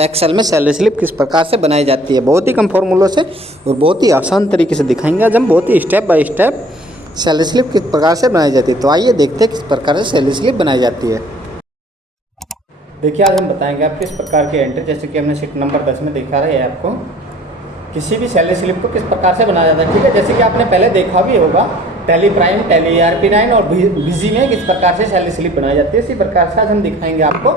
Excel में salary slip किस प्रकार से बनाई जाती है। बहुत ही कम फॉर्मूलों से और बहुत ही आसान तरीके से दिखाएंगे आज हम, बहुत ही step by step salary slip किस प्रकार से बनाई जाती है। तो आइए देखते हैं किस प्रकार से सैलरी स्लिप बनाई जाती है। देखिए आज हम बताएंगे आप किस प्रकार की एंट्री, जैसे कि हमने शीट नंबर 10 में दिखा रहे हैं आपको, किसी भी सैलरी स्लिप को किस प्रकार से बनाया जाता है। ठीक है, जैसे कि आपने पहले देखा भी होगा टैली प्राइम, टैली ERP9 और बिजी में किस प्रकार से सैलरी स्लिप बनाई जाती है। इसी प्रकार से आज हम दिखाएंगे आपको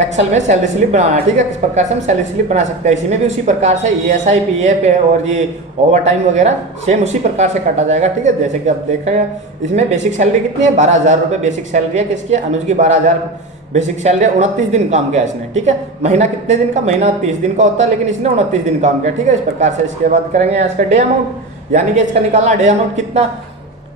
एक्सेल में सैलरी स्लिप बनाना। ठीक है, किस प्रकार से हम सैलरी स्लिप बना सकते हैं। इसी में भी उसी प्रकार से ESI PF और ये ओवर टाइम वगैरह सेम उसी प्रकार से काटा जाएगा। ठीक है, जैसे कि आप देख रहे हैं इसमें बेसिक सैलरी कितनी है, 12,000 रुपये बेसिक सैलरी है किसकी, अनुज की 12,000 बेसिक सैलरी। 29 दिन काम किया इसने। ठीक है, महीना कितने दिन का, महीना 30 दिन का होता है, लेकिन इसने 29 दिन काम किया। ठीक है, इस प्रकार से इसके बाद करेंगे इसका डे अमाउंट, यानी कि इसका निकालना डे अमाउंट कितना,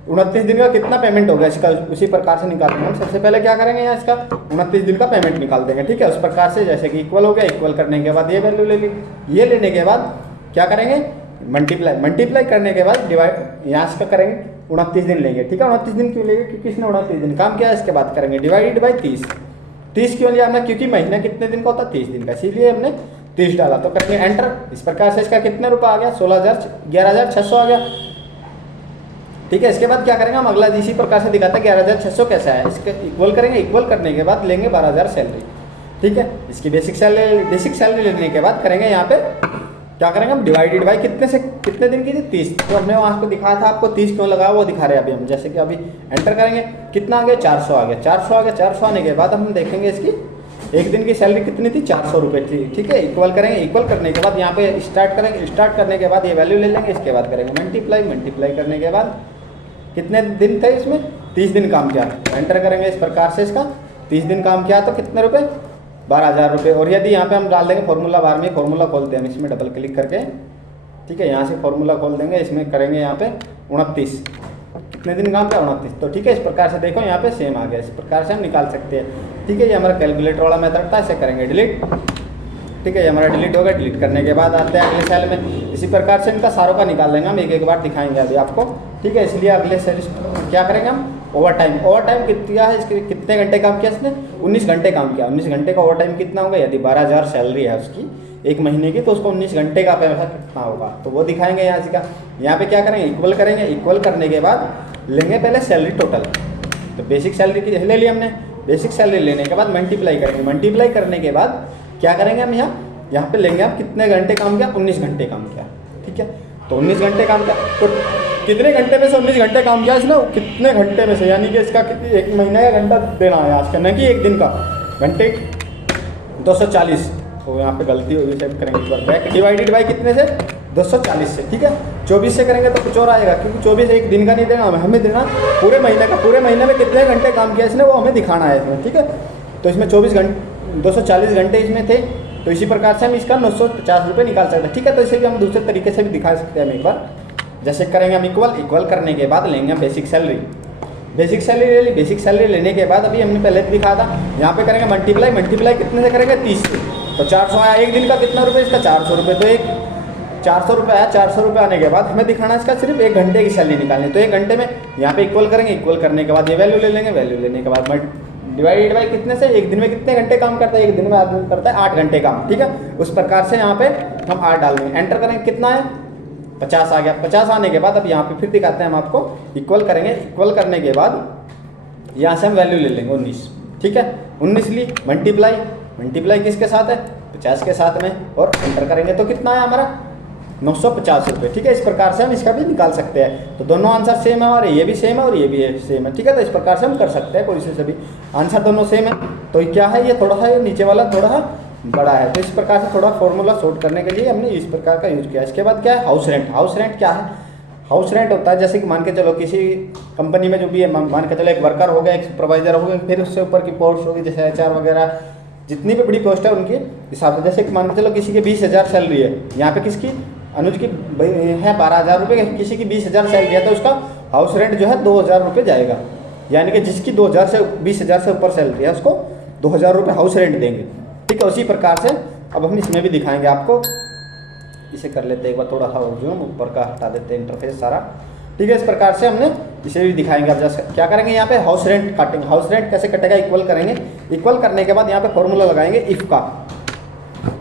29 दिन का कितना पेमेंट होगा इसका, उसी प्रकार से निकालेंगे हम। सबसे पहले क्या करेंगे यहाँ इसका 29 दिन का पेमेंट निकाल देंगे। ठीक है, उस प्रकार से जैसे कि इक्वल हो गया, इक्वल करने के बाद ये वैल्यू ले ली, ये लेने के बाद क्या करेंगे मल्टीप्लाई करने के बाद डिवाइड यहाँ इसका करेंगे 29 दिन लेंगे। ठीक है, 29 दिन क्यों लेंगे, क्योंकि इसने 29 दिन काम किया। इसके बाद करेंगे डिवाइडेड बाई 30 क्यों लिया हमने, क्योंकि महीना कितने दिन का होता है, 30 दिन का, इसीलिए हमने 30 डाला। तो करेंगे एंटर। इस प्रकार से इसका कितना रुपया आ गया, 11,600 आ गया। ठीक है, इसके बाद क्या करेंगे हम अगला इसी प्रकार से दिखाते हैं 11,600 कैसा है। इसके इक्वल करेंगे, इक्वल करने के बाद लेंगे 12,000 सैलरी। ठीक है, इसकी बेसिक सैलरी लेने के बाद करेंगे यहाँ पे क्या करेंगे हम डिवाइडेड बाई कितने दिन की थी, 30। तो हमने वहाँ को दिखाया था आपको 30 क्यों लगाया वो दिखा रहे हैं अभी हम। जैसे कि अभी एंटर करेंगे, कितना आ गया, 400 आ गया। 400 आने के बाद हम देखेंगे इसकी एक दिन की सैलरी कितनी थी, 400 रुपये थी। ठीक है, इक्वल करेंगे, इक्वल करने के बाद यहाँ पे स्टार्ट करेंगे, स्टार्ट करने के बाद ये वैल्यू ले लेंगे। इसके बाद करेंगे मल्टीप्लाई करने के बाद कितने दिन थे इसमें, 30 दिन काम किया। एंटर करेंगे इस प्रकार से इसका 30 दिन काम किया तो कितने रुपए, 12,000 रुपये। और यदि यहाँ पे हम डाल देंगे फॉर्मूला बार में, फॉर्मूला खोलते हैं हम इसमें डबल क्लिक करके। ठीक है, यहाँ से फॉर्मूला खोल देंगे, इसमें करेंगे यहाँ पे 29, कितने दिन काम किया, 29। तो ठीक है, इस प्रकार से देखो यहाँ पे सेम आ गया, इस प्रकार से हम निकाल सकते हैं। ठीक है, ये हमारा कैलकुलेटर वाला मेथड था, इसे करेंगे डिलीट। ठीक है, ये हमारा डिलीट हो गया। डिलीट करने के बाद आते हैं अगले सेल में, इसी प्रकार से इनका सारों का निकाल लेंगे हम, एक बार दिखाएंगे अभी आपको। ठीक है, इसलिए अगले सेल क्या करेंगे हम, ओवर टाइम कितना है, इसके कितने घंटे काम किया इसने, 19 घंटे काम किया। 19 घंटे का ओवर टाइम कितना होगा, यदि 12,000 सैलरी है उसकी एक महीने की, तो उसको 19 घंटे का पैसा कितना होगा, तो वो दिखाएंगे यहाँ से का। यहाँ पे क्या करेंगे, इक्वल करेंगे, इक्वल करने के बाद लेंगे पहले सैलरी टोटल। तो बेसिक सैलरी की ले ली हमने, बेसिक सैलरी लेने के बाद मल्टीप्लाई करेंगे। मल्टीप्लाई करने के बाद क्या करेंगे हम, यहाँ पे लेंगे हम कितने घंटे काम किया, 19 घंटे काम किया। ठीक है, तो 19 घंटे काम किया, तो कितने घंटे में से 19 घंटे काम किया इसने, कितने घंटे में से, यानी कि इसका कितनी एक महीने का घंटा देना है आज का, न कि एक दिन का घंटे 240। तो यहाँ पे गलती होगी, चेक करेंगे डिवाइडेड बाई कितने से, 240 से। ठीक है, 24 से करेंगे तो कुछ और आएगा, क्योंकि 24 एक दिन का नहीं देना हमें देना पूरे महीने का। पूरे महीने में कितने घंटे काम किया इसने वो हमें दिखाना है इसमें। ठीक है, तो इसमें 240 घंटे इसमें थे, तो इसी प्रकार से हम इसका 950 रुपये निकाल सकते हैं। ठीक है, तो इसे भी हम दूसरे तरीके से भी दिखा सकते हैं हम एक बार। जैसे करेंगे हम इक्वल करने के बाद लेंगे हम बेसिक सैलरी ले ली। बेसिक सैलरी लेने के बाद अभी हमने पहले दिखा था, यहाँ पे करेंगे मल्टीप्लाई कितने से करेंगे, 30 से। तो 400 आया, एक दिन का कितना रुपये इसका, 400 रुपये। तो एक 400 रुपये आया, 400 रुपये आने के बाद हमें दिखाना है इसका सिर्फ एक घंटे की सैलरी निकालनी। तो एक घंटे में यहाँ पे इक्वल करेंगे, इक्वल करने के बाद ये वैल्यू ले लेंगे, वैल्यू लेने के बाद डिवाइडेड बाई कितने से, एक दिन में कितने घंटे काम करता है, एक दिन में आदमी करता है 8 घंटे काम। ठीक है, उस प्रकार से यहाँ पे हम 8 डाल देंगे। एंटर करेंगे, कितना है, 50 आ गया। 50 आने के बाद अब यहाँ पे फिर दिखाते हैं हम आपको, इक्वल करेंगे, इक्वल करने के बाद यहाँ से हम वैल्यू ले लेंगे 19। ठीक है, 19 ली, मल्टीप्लाई किसके साथ है, 50 के साथ में, और एंटर करेंगे तो कितना है हमारा 950 रुपये। ठीक है, इस प्रकार से हम इसका भी निकाल सकते हैं। तो दोनों आंसर सेम है, और ये भी सेम है और ये भी सेम है। ठीक है, तो इस प्रकार से हम कर सकते हैं, कोई से भी आंसर दोनों सेम है। तो क्या है, ये थोड़ा सा ये नीचे वाला थोड़ा बड़ा है, तो इस प्रकार से थोड़ा फॉर्मूला शॉर्ट करने के लिए हमने इस प्रकार का यूज किया। इसके बाद क्या है, हाउस रेंट क्या है, हाउस रेंट होता है जैसे कि मान के चलो किसी कंपनी में जो भी है, मान के चलो एक वर्कर हो गया, एक सुपरवाइजर हो गया, फिर उससे ऊपर की पोस्ट होगी जैसे HR वगैरह, जितनी भी बड़ी पोस्ट है उनके हिसाब से। जैसे कि मान के चलो किसी के 20,000 सैलरी है, यहाँ पे किसकी, अनुज की है 12,000 रुपये, किसी की 20,000 सैलरी है, तो उसका हाउस रेंट जो है 2,000 रुपये जाएगा। यानी कि जिसकी 20,000 से ऊपर सैलरी है उसको 2,000 रुपये हाउस रेंट देंगे। ठीक है, उसी प्रकार से अब हम इसमें भी दिखाएंगे आपको। इसे कर लेते हैं एक बार, थोड़ा सा जूम ऊपर का हटा देते हैं इंटरफेस सारा। ठीक है, इस प्रकार से हमने इसे भी दिखाएंगे। अब जैसे क्या करेंगे, यहाँ पे हाउस रेंट काटेंगे। हाउस रेंट कैसे कटेगा, इक्वल करेंगे, इक्वल करने के बाद यहाँ पे फॉर्मूला लगाएंगे इफ का।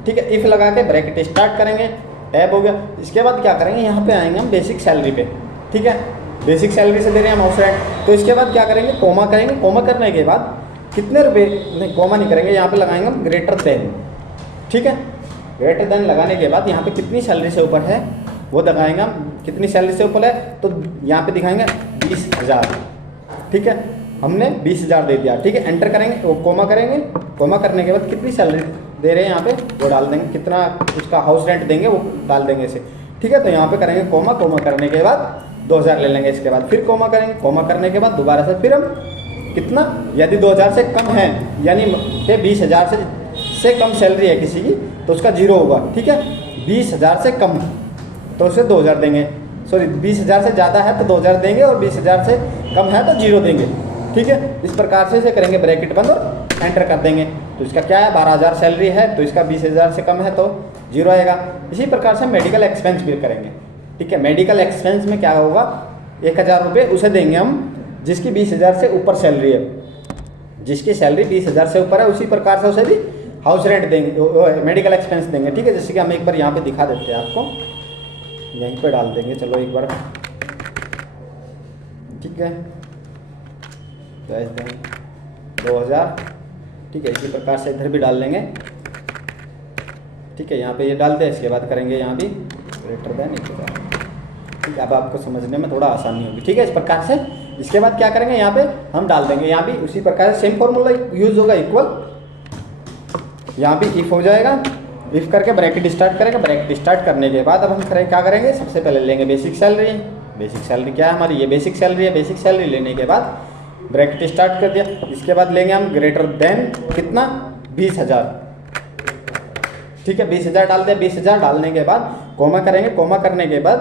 ठीक है। इफ़ लगा के ब्रैकेट स्टार्ट करेंगे, टैब हो गया। इसके बाद क्या करेंगे, यहाँ पे आएंगे हम बेसिक सैलरी पे, ठीक है। बेसिक सैलरी से दे रहे हैं हम हाउस रेंट, तो इसके बाद क्या करेंगे, कोमा करेंगे। कोमा करने के बाद कितने रुपए, नहीं कोमा नहीं करेंगे, यहाँ पे लगाएंगे हम ग्रेटर देन, ठीक है। ग्रेटर देन लगाने के बाद यहाँ पे कितनी सैलरी से ऊपर है वो दिखाएंगे हम, कितनी सैलरी से ऊपर है तो यहाँ पे दिखाएंगे 20,000, ठीक है। हमने 20,000 दे दिया, ठीक है। एंटर करेंगे, वो कोमा करेंगे। कोमा करने के बाद कितनी सैलरी दे रहे हैं यहाँ पे वो डाल देंगे, कितना उसका हाउस रेंट देंगे वो डाल देंगे इसे, ठीक है। तो यहाँ पे करेंगे कोमा, कोमा करने के बाद 2,000 ले लेंगे। इसके बाद फिर कोमा करेंगे, कोमा करने के बाद दोबारा से फिर हम कितना, यदि 2,000 से कम है यानी कि 20,000 से कम सैलरी है किसी की तो उसका 0 होगा, ठीक है। 20,000 से कम तो उसे 2,000 देंगे, सॉरी 20,000 से ज़्यादा है तो 2,000 देंगे और 20,000 से कम है तो 0 देंगे, ठीक है। इस प्रकार से इसे करेंगे, ब्रैकेट बंद और एंटर कर देंगे। तो इसका क्या है, 12,000 सैलरी है तो इसका 20,000 से कम है तो 0 आएगा। इसी प्रकार से मेडिकल एक्सपेंस भी करेंगे, ठीक है। मेडिकल एक्सपेंस में क्या होगा, 1,000 रुपये उसे देंगे हम जिसकी 20,000 से ऊपर सैलरी है, जिसकी सैलरी 20,000 से ऊपर है उसी प्रकार से उसे भी हाउस रेंट देंगे, मेडिकल एक्सपेंस देंगे, ठीक है। जैसे कि हम एक बार यहाँ पे दिखा देते हैं आपको, यहीं पे डाल देंगे, चलो एक बार, ठीक है। 2,000, ठीक है। इसी प्रकार से इधर भी डाल लेंगे, ठीक है। यहाँ पे ये डालते हैं, इसके बाद करेंगे यहाँ भी ग्रेटर देन 1,000, ठीक है। अब आपको समझने में थोड़ा आसानी होगी, ठीक है। इस प्रकार से इसके बाद क्या करेंगे, यहाँ पे हम डाल देंगे, यहाँ भी उसी प्रकार से सेम फॉर्मूला यूज होगा, इक्वल। यहाँ भी इफ हो जाएगा, इफ करके ब्रैकेट स्टार्ट करेंगे। ब्रैकेट स्टार्ट करने के बाद अब हम करें क्या करेंगे, सबसे पहले लेंगे बेसिक सैलरी। बेसिक सैलरी क्या है हमारी, ये बेसिक सैलरी है। बेसिक सैलरी लेने के बाद ब्रैकेट स्टार्ट कर दिया। इसके बाद लेंगे हम ग्रेटर देन कितना, 20,000, ठीक है। 20,000 डाल दिया। 20,000 डालने के बाद कोमा करेंगे, कोमा करने के बाद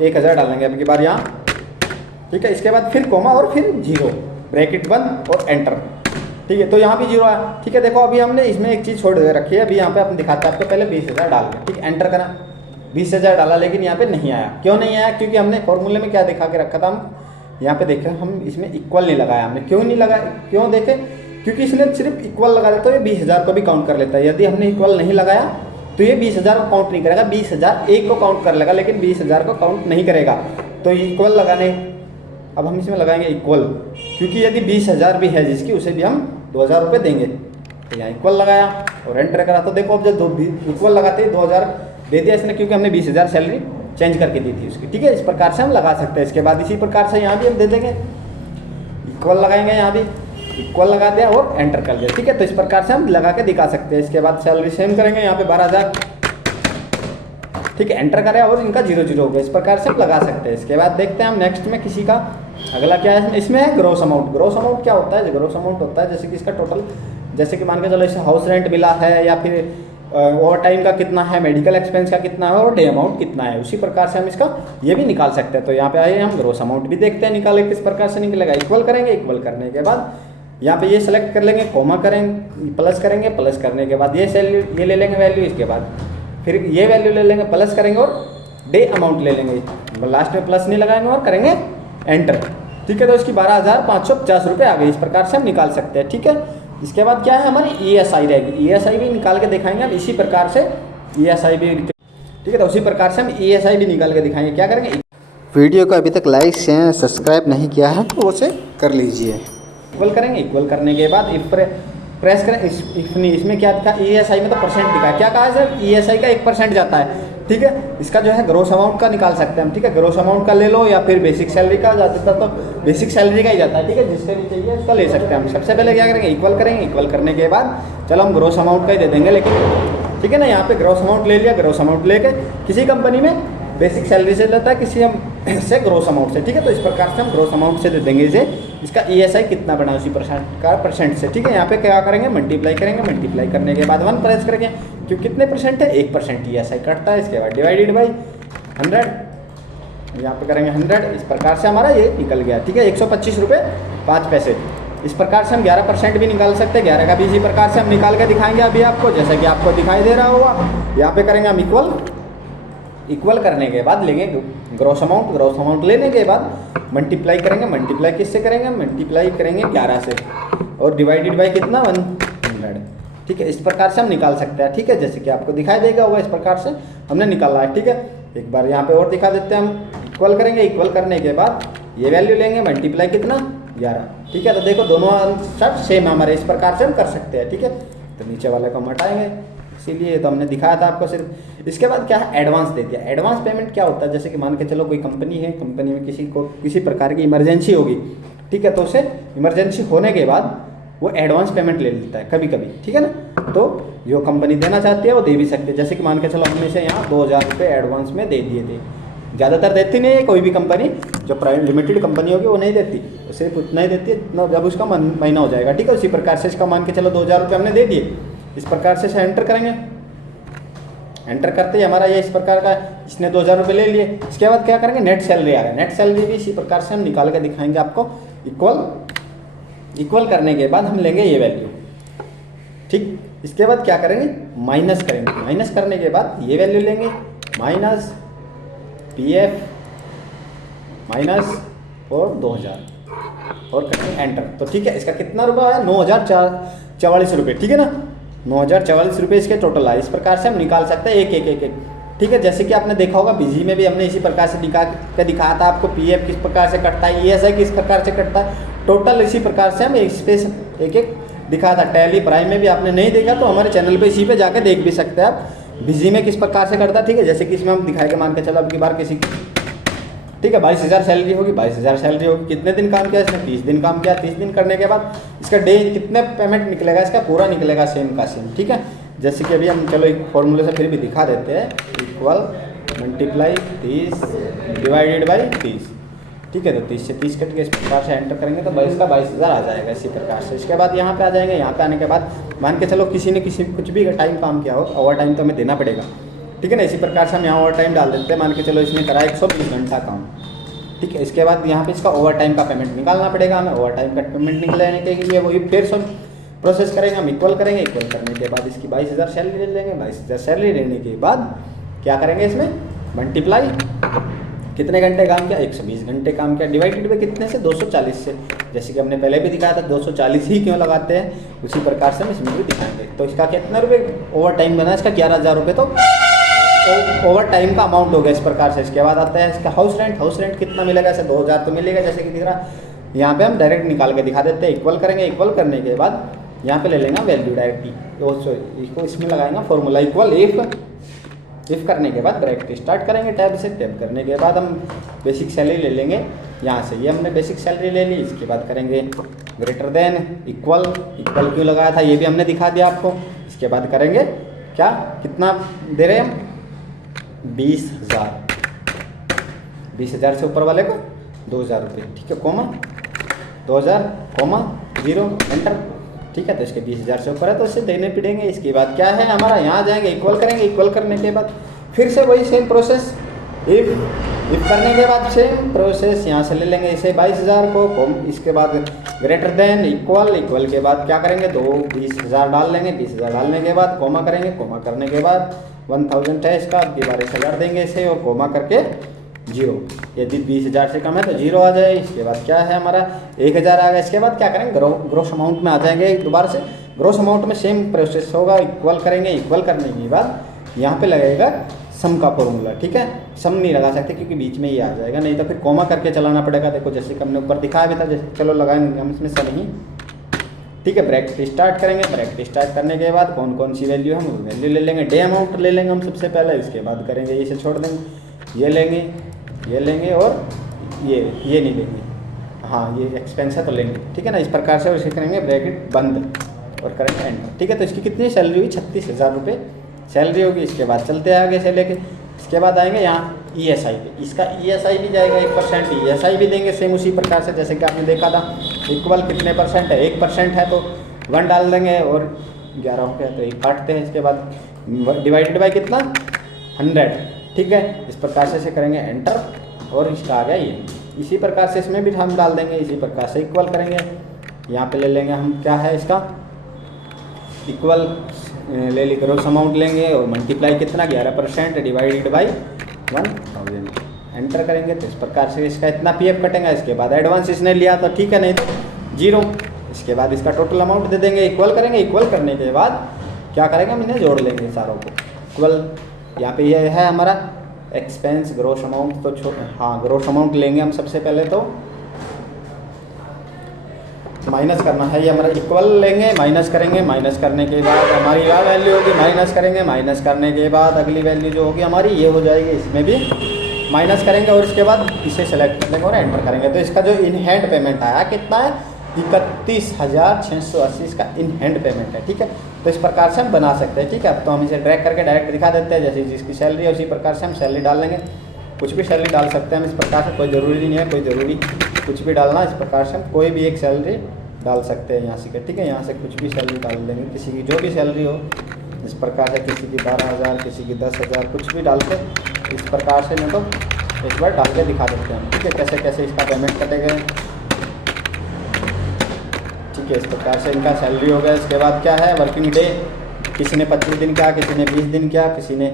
1,000 डालेंगे अब की बार यहाँ, ठीक है। इसके बाद फिर कोमा और फिर 0, ब्रैकेट बंद और एंटर, ठीक है। तो यहाँ भी 0 आया, ठीक है। देखो अभी हमने इसमें एक चीज़ छोड़ रखी है, अभी यहाँ पे अपन दिखाते हैं आपको, पहले 20,000 डाल के, ठीक है। एंटर करा, 20,000 डाला लेकिन यहाँ पे नहीं आया। क्यों नहीं आया, क्योंकि हमने फॉर्मूले में क्या दिखा के रखा था, हम यहाँ पे देखें, हम इसमें इक्वल नहीं लगाया हमने। क्यों नहीं लगाया, क्यों देखे, क्योंकि इसने सिर्फ इक्वल लगा देता है, ये 20,000 को भी काउंट कर लेता है। यदि हमने इक्वल नहीं लगाया तो ये 20,000 को काउंट नहीं करेगा, 20,000 एक को काउंट कर लेगा लेकिन 20,000 को काउंट नहीं करेगा। तो इक्वल लगाने, अब हम इसमें लगाएंगे इक्वल, क्योंकि यदि 20,000 भी है जिसकी, उसे भी हम 2,000 रुपये देंगे। तो यहाँ इक्वल लगाया और एंटर करा, तो देखो अब जब इक्वल लगाते ही 2,000 दे दिया इसने, क्योंकि हमने 20,000 सैलरी चेंज करके दी थी उसकी, ठीक है। इस प्रकार से हम लगा सकते हैं। इसके बाद इसी प्रकार से यहाँ भी हम दे देंगे, इक्वल लगाएंगे, यहाँ भी इक्वल लगा दिया और एंटर कर दिया, ठीक है। तो इस प्रकार से हम लगा के दिखा सकते हैं। इसके बाद सैलरी सेम करेंगे, यहाँ पे 12,000, ठीक है। एंटर करें और इनका 0 हो गया। इस प्रकार से हम लगा सकते हैं। इसके बाद देखते हैं हम नेक्स्ट में किसी का अगला क्या है, इसमें है ग्रॉस अमाउंट। ग्रॉस अमाउंट क्या होता है, ग्रॉस अमाउंट होता है जैसे कि इसका टोटल, जैसे कि मान के चलो इसे हाउस रेंट मिला है या फिर ओवर टाइम का कितना है, मेडिकल एक्सपेंस का कितना है और डे अमाउंट कितना है, उसी प्रकार से हम इसका ये भी निकाल सकते हैं। तो यहाँ पे आइए हम ग्रॉस अमाउंट भी देखते हैं निकाले किस प्रकार से निकलेगा। इक्वल करेंगे, इक्वल करने के बाद यहाँ पे ये सेलेक्ट कर लेंगे, कोमा करेंगे, प्लस करेंगे, प्लस करने के बाद ये सैलरी ये ले लेंगे वैल्यू, इसके बाद फिर ये वैल्यू ले लेंगे, प्लस करेंगे और डे अमाउंट ले लेंगे, लास्ट में प्लस नहीं लगाएंगे और करेंगे एंटर, ठीक है। तो इसकी 12,550 रुपये आ गई। इस प्रकार से हम निकाल सकते हैं, ठीक है। इसके बाद क्या है, हमारी ESI रहेगी। ESI भी निकाल के दिखाएंगे हम इसी प्रकार से, ESI भी, ठीक है। तो उसी प्रकार से हम ESI भी निकाल के दिखाएंगे। क्या करेंगे, वीडियो को अभी तक लाइक शेयर सब्सक्राइब नहीं किया है तो उसे कर लीजिए। इक्वल करेंगे, इक्वल करने के बाद इफ प्रेस करें, इसमें क्या दिखा, ESI में तो परसेंट दिखा, क्या कहा है सर, ESI का 1% जाता है, ठीक है। इसका जो है ग्रोस अमाउंट का निकाल सकते हैं हम, ठीक है। ग्रोस अमाउंट का ले लो या फिर बेसिक सैलरी का जाता तो बेसिक सैलरी का ही जाता है, ठीक है। जिसका भी चाहिए उसका ले सकते हैं हम। सबसे पहले क्या करेंगे, इक्वल करेंगे, इक्वल करने के बाद चलो हम ग्रोस अमाउंट का ही दे देंगे, लेकिन ठीक है ना। यहाँ पे ग्रोस अमाउंट ले लिया, ग्रोस अमाउंट लेके किसी कंपनी में बेसिक सैलरी से लेता है, किसी हम से ग्रोस अमाउंट से, ठीक है। तो इस प्रकार से हम ग्रोस अमाउंट से दे देंगे इसे। इसका ESI कितना बना उसी परसेंट से, ठीक है। यहाँ पे क्या करेंगे, मल्टीप्लाई करेंगे, मल्टीप्लाई करने के बाद 1 प्रेस करेंगे, क्योंकि कितने परसेंट है, 1% ESI कटता है। इसके बाद डिवाइडेड बाई 100, यहाँ पे करेंगे 100। इस प्रकार से हमारा ये निकल गया, ठीक है। 125 रुपये 5 पैसे। इस प्रकार से हम 11% भी निकाल सकते हैं। 11 का भी इसी प्रकार से हम निकाल के दिखाएंगे अभी आपको, जैसा कि आपको दिखाई दे रहा होगा। यहाँ पे करेंगे हम इक्वल, इक्वल करने के बाद लेंगे ग्रॉस अमाउंट, ग्रॉस अमाउंट लेने के बाद मल्टीप्लाई करेंगे, मल्टीप्लाई किससे करेंगे, मल्टीप्लाई करेंगे 11 से और डिवाइडेड बाई कितना, 100। ठीक है, इस प्रकार से हम निकाल सकते हैं। ठीक है, जैसे कि आपको दिखाई देगा होगा इस प्रकार से हमने निकाला है। ठीक है, एक बार यहाँ पे और दिखा देते हैं हम। इक्वल करेंगे, इक्वल करने के बाद ये वैल्यू लेंगे, मल्टीप्लाई कितना 11। ठीक है, तो देखो दोनों आंसर सेम हमारे, इस प्रकार से हम कर सकते हैं। ठीक है, तो नीचे वाले को हम हटाएंगे, इसीलिए तो हमने दिखाया था आपको सिर्फ। इसके बाद क्या है, एडवांस दे दिया। एडवांस पेमेंट क्या होता है, जैसे कि मान के चलो कोई कंपनी है, कंपनी में किसी को किसी प्रकार की इमरजेंसी होगी। ठीक है, तो उसे इमरजेंसी होने के बाद वो एडवांस पेमेंट ले लेता है कभी कभी। ठीक है ना, तो जो कंपनी देना चाहती है वो दे भी सकती है। जैसे कि मान के चलो हमने से यहाँ 2000 रुपये एडवांस में दे दिए थे। ज़्यादातर देती नहीं है कोई भी कंपनी, जो प्राइवेट लिमिटेड कंपनी होगी वो नहीं देती, वो सिर्फ उतना ही देती है जितना जब उसका महीना हो जाएगा। ठीक है, उसी प्रकार से इसका मान के चलो 2000 रुपये हमने दे दिए, इस प्रकार से एंटर करेंगे। एंटर करते ही हमारा ये इस प्रकार का, इसने 2000 रुपये ले लिए। इसके बाद क्या करेंगे, नेट सैलरी आ गया। नेट सैलरी भी इसी प्रकार से हम निकाल के दिखाएंगे आपको। इक्वल करने के बाद हम लेंगे ये वैल्यू। ठीक, इसके बाद क्या करेंगे, माइनस करेंगे। माइनस करने के बाद ये वैल्यू लेंगे, माइनस PF माइनस और 2000 और करेंगे एंटर। तो ठीक है, इसका कितना रुपया आया, 9044 रुपये। ठीक है ना, 9044 रुपये इसके टोटल आए। इस प्रकार से हम निकाल सकते हैं एक। ठीक है, जैसे कि आपने देखा होगा बिजी में भी हमने इसी प्रकार से दिखाया था आपको। PF किस प्रकार से कटता है, ESI किस प्रकार से कटता है, टोटल इसी प्रकार से हम एक दिखाया था। टैली प्राइम में भी आपने नहीं देखा तो हमारे चैनल पे इसी पे जाके देख भी सकते हैं आप, बिजी में किस प्रकार से करता है। ठीक है, जैसे कि इसमें हम दिखाएंगे, मान के चलो अब की बार किसी, ठीक है, 22,000 सैलरी होगी, 22,000 सैलरी होगी। कितने दिन काम किया इसने, 30 दिन काम किया। 30 दिन करने के बाद इसका डे कितने पेमेंट निकलेगा, इसका पूरा निकलेगा सेम का सेम। ठीक है, जैसे कि अभी हम चलो एक फॉर्मूले से फिर भी दिखा देते हैं, इक्वल मल्टीप्लाई 30 डिवाइडेड बाई 30। ठीक है, तो 30 से 30 कट के इस प्रकार से एंटर करेंगे तो 22,000 आ जाएगा इसी प्रकार से। इसके बाद यहाँ पे आ जाएंगे। यहाँ पे आने के बाद मान के चलो किसी ने कुछ भी टाइम काम किया हो, ओवर टाइम तो हमें देना पड़ेगा। ठीक है ना, इसी प्रकार से हम यहाँ ओवर टाइम डाल देते हैं। मान के चलो इसने करा 120 घंटा काम। ठीक है, इसके बाद यहाँ पे इसका ओवर टाइम का पेमेंट निकालना पड़ेगा हमें। ओवर टाइम का पेमेंट निकलने के लिए वही फिर सब प्रोसेस करेंगे हम। इक्वल करेंगे, इक्वल करने के बाद इसकी 22,000 सैलरी ले लेंगे। 22,000 सैलरी लेने के बाद क्या करेंगे, इसमें मल्टीप्लाई कितने घंटे काम किया, 120 घंटे काम किया, डिवाइडेड बाई कितने से, 240 से। जैसे कि हमने पहले भी दिखाया था 240 ही क्यों लगाते हैं, उसी प्रकार से हम इसमें भी दिखाएंगे। तो इसका कितना रुपये ओवर टाइम बना, इसका 11,000 रुपये तो ओवर टाइम का अमाउंट हो गया इस प्रकार से। इसके बाद आता है इसका हाउस रेंट। हाउस रेंट कितना मिलेगा, ऐसे 2,000 तो मिलेगा जैसे कि दिख रहा है। यहाँ पे हम डायरेक्ट निकाल के दिखा देते हैं। इक्वल करेंगे, इक्वल करने के बाद यहाँ पे ले लेंगे वैल्यू डायरेक्टली, इसको इसमें लगाएंगे फॉर्मूला इक्वल इफ करने के बाद ब्रैकेट स्टार्ट करेंगे टैब से। टैब करने के बाद हम बेसिक सैलरी ले लेंगे यहाँ से। ये हमने बेसिक सैलरी ले ली। इसके बाद करेंगे ग्रेटर देन इक्वल क्यों लगाया था ये भी हमने दिखा दिया आपको। इसके बाद करेंगे क्या, कितना दे रहे हैं हम, 20,000 से ऊपर वाले को 2,000 रुपये। ठीक है, कोमा 2,000 कोमा 0 एंटर। ठीक है, तो इसके 20,000 से ऊपर है तो इससे देने पड़ेंगे। इसके बाद क्या है हमारा, यहाँ जाएंगे, इक्वल करेंगे। इक्वल करने के बाद फिर से वही सेम प्रोसेस, इफ करने के बाद सेम प्रोसेस यहाँ से ले लेंगे इसे 22,000 को। इसके बाद ग्रेटर देन इक्वल के बाद क्या करेंगे, 20,000 डाल लेंगे। 20,000 डालने के बाद कोमा करेंगे। कोमा करने के बाद 1000 है इसका, अब की बार इसे लड़ देंगे इसे और कोमा करके 0। यदि 20,000 से कम है तो 0 आ जाए। इसके बाद क्या है हमारा 1,000 आ गया। इसके बाद क्या करेंगे, ग्रोस अमाउंट में आ जाएंगे दोबारा से। ग्रोस अमाउंट में सेम प्रोसेस होगा, इक्वल करेंगे। इक्वल करने के बाद यहाँ पे लगेगा सम का फॉर्मूला। ठीक है, सम नहीं लगा सकते क्योंकि बीच में ही आ जाएगा, नहीं तो फिर कोमा करके चलाना पड़ेगा। देखो जैसे कि हमने ऊपर दिखाया भी था, जैसे चलो लगाएंगे हम इसमें सम ही। ठीक है, ब्रैकेट स्टार्ट करेंगे। ब्रैकेट स्टार्ट करने के बाद कौन कौन सी वैल्यू हम वैल्यू ले लेंगे। डे अमाउंट ले लेंगे हम सबसे पहले। इसके बाद करेंगे इसे छोड़ देंगे, ये लेंगे और ये नहीं लेंगे। हाँ, ये एक्सपेंस है तो लेंगे। ठीक है ना, इस प्रकार से इसे करेंगे ब्रैकेट बंद और करेंगे एंटर। ठीक है, तो इसकी कितनी सैलरी हुई, 36,000 रुपये सैलरी होगी। इसके बाद चलते हैं आगे से लेके, इसके बाद आएंगे यहाँ ESI पे। इसका ESI भी जाएगा 1%, ESI भी देंगे सेम उसी प्रकार से जैसे कि आपने देखा था। इक्वल कितने परसेंट है, 1% है तो 1 डाल देंगे और 11 हो गया तो 1 काटते हैं। इसके बाद डिवाइडेड बाई कितना, 100। ठीक है, इस प्रकार से करेंगे एंटर और इसका आ गया ये। इसी प्रकार से इसमें भी हम डाल देंगे, इसी प्रकार से इक्वल करेंगे। यहाँ पे ले लेंगे हम, क्या है इसका इक्वल ले ली, ग्रोस अमाउंट लेंगे और मल्टीप्लाई कितना 11% डिवाइडेड बाई 1000 एंटर करेंगे। तो इस प्रकार से इसका इतना PF कटेगा। इसके बाद एडवांस इसने लिया तो ठीक है, नहीं तो 0। इसके बाद इसका टोटल अमाउंट दे देंगे। इक्वल करेंगे। इक्वल करने के बाद क्या करेंगे, हम इन्हें जोड़ लेंगे सारों को इक्वल। यहाँ पे ये है हमारा एक्सपेंस ग्रोस अमाउंट, तो हाँ ग्रोस अमाउंट लेंगे हम सबसे पहले, तो माइनस करना है ये हमारा, इक्वल लेंगे, माइनस करेंगे, माइनस करने के बाद हमारी यह वैल्यू होगी, माइनस करेंगे, माइनस करने के बाद अगली वैल्यू जो होगी हमारी ये हो जाएगी, इसमें भी माइनस करेंगे और इसके बाद इसे सेलेक्ट कर लेंगे और एंटर करेंगे। तो इसका जो इन हैंड पेमेंट आया कितना है, 31,680 इसका इन हैंड पेमेंट है। ठीक है, तो इस प्रकार से हम बना सकते हैं। ठीक है, अब तो हम इसे ड्रैग करके डायरेक्ट दिखा देते हैं, जैसे जिसकी सैलरी है उसी प्रकार से हम सैलरी डाल लेंगे। कुछ भी सैलरी डाल सकते हैं हम इस प्रकार से, कोई ज़रूरी नहीं है, कोई ज़रूरी कुछ भी डालना। इस प्रकार से हम कोई भी एक सैलरी डाल सकते हैं यहाँ से। ठीक है, यहाँ से कुछ भी सैलरी डाल देंगे, किसी की जो भी सैलरी हो इस प्रकार से, किसी की 12,000, किसी की 10,000, कुछ भी डाल के इस प्रकार से नहीं तो एक बार डाल के दिखा देते हैं। ठीक है, कैसे कैसे इसका पेमेंट कटेगा। ठीक है, इस प्रकार से इनका सैलरी हो गया। इसके बाद क्या है, वर्किंग डे, किसी ने 25 दिन किया, किसी ने 20 दिन किया, किसी ने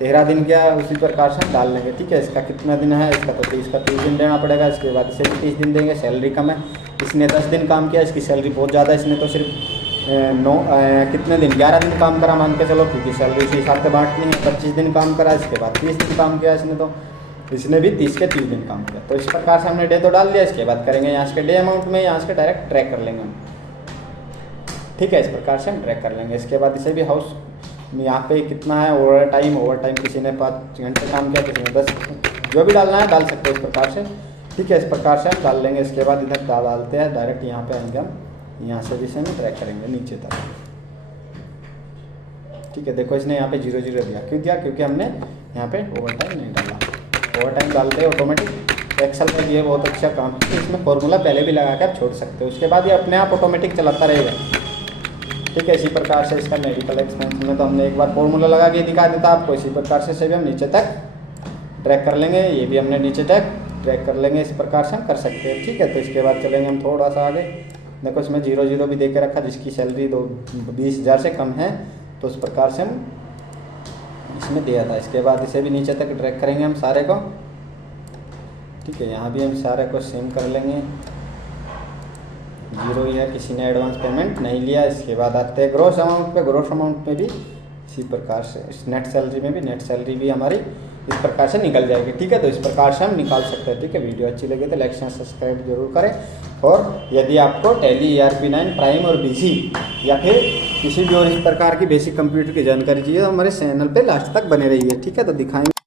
13 दिन किया, उसी प्रकार से हम डाल लेंगे। ठीक है, इसका कितना दिन है, इसका तो 30 दिन देना पड़ेगा। इसके बाद इसे भी 30 दिन देंगे, सैलरी कम है, इसने 10 दिन काम किया, इसकी सैलरी बहुत ज़्यादा है, इसने तो सिर्फ कितने दिन 11 दिन काम करा मान के चलो, क्योंकि सैलरी उसी हिसाब से बांटनी है। 25 दिन काम करा, इसके बाद 30 दिन काम किया इसने, तो इसने भी 30 के 30 दिन काम किया। तो इस प्रकार से हमने डे तो डाल दिया। इसके बाद करेंगे यहाँ से डे अमाउंट में, यहाँ से डायरेक्ट ट्रैक कर लेंगे हम। ठीक है, इस प्रकार से हम ट्रैक कर लेंगे। इसके बाद इसे भी हाउस यहाँ पे कितना है, ओवर टाइम किसी ने 5 घंटे काम किया, किसी ने 10, जो भी डालना है डाल सकते हैं इस प्रकार से। ठीक है, इस प्रकार से हम डाल लेंगे। इसके बाद इधर डालते हैं डायरेक्ट, यहाँ पे आएंगे हम, यहाँ से भी इसे हम ट्रैक करेंगे नीचे तक। ठीक है, देखो इसने यहाँ पे 0 0 दिया, क्यों दिया, क्योंकि हमने यहाँ पे ओवर टाइम नहीं डाला। ओवर टाइम डालते हैं ऑटोमेटिक। एक्सेल में ये बहुत अच्छा काम है, इसमें फॉर्मूला पहले भी लगा के आप छोड़ सकते हो, उसके बाद ये अपने आप ऑटोमेटिक चलाता रहेगा। ठीक है, इसी प्रकार से इसका मेडिकल एक्सपेंस में तो हमने एक बार फॉर्मूला लगा के दिखा देता आपको। इसी प्रकार से भी हम नीचे तक ट्रैक कर लेंगे, ये भी हमने नीचे तक ट्रैक कर लेंगे। इस प्रकार से हम कर सकते हैं। ठीक है, तो इसके बाद चलेंगे हम थोड़ा सा आगे। देखो इसमें 0 0 भी दे के रखा, जिसकी सैलरी 20,000 से कम है, तो उस प्रकार से हम इसमें दिया था। इसके बाद इसे भी नीचे तक ट्रैक करेंगे हम सारे को। ठीक है, यहाँ भी हम सारे को सेम कर लेंगे। 0 ही है, किसी ने एडवांस पेमेंट नहीं लिया। इसके बाद आते हैं ग्रोस अमाउंट पे। ग्रोस अमाउंट में भी इसी प्रकार से, इस नेट सैलरी में भी नेट सैलरी भी हमारी इस प्रकार से निकल जाएगी। ठीक है, तो इस प्रकार से हम निकाल सकते हैं। ठीक है, वीडियो अच्छी लगे तो लाइक शेयर सब्सक्राइब जरूर करें। और यदि आपको टैली ERP9 प्राइम और BC या फिर किसी भी और इस प्रकार की बेसिक कंप्यूटर की जानकारी चाहिए तो हमारे चैनल पे लास्ट तक बने रहिए। ठीक है, तो दिखाएंगे।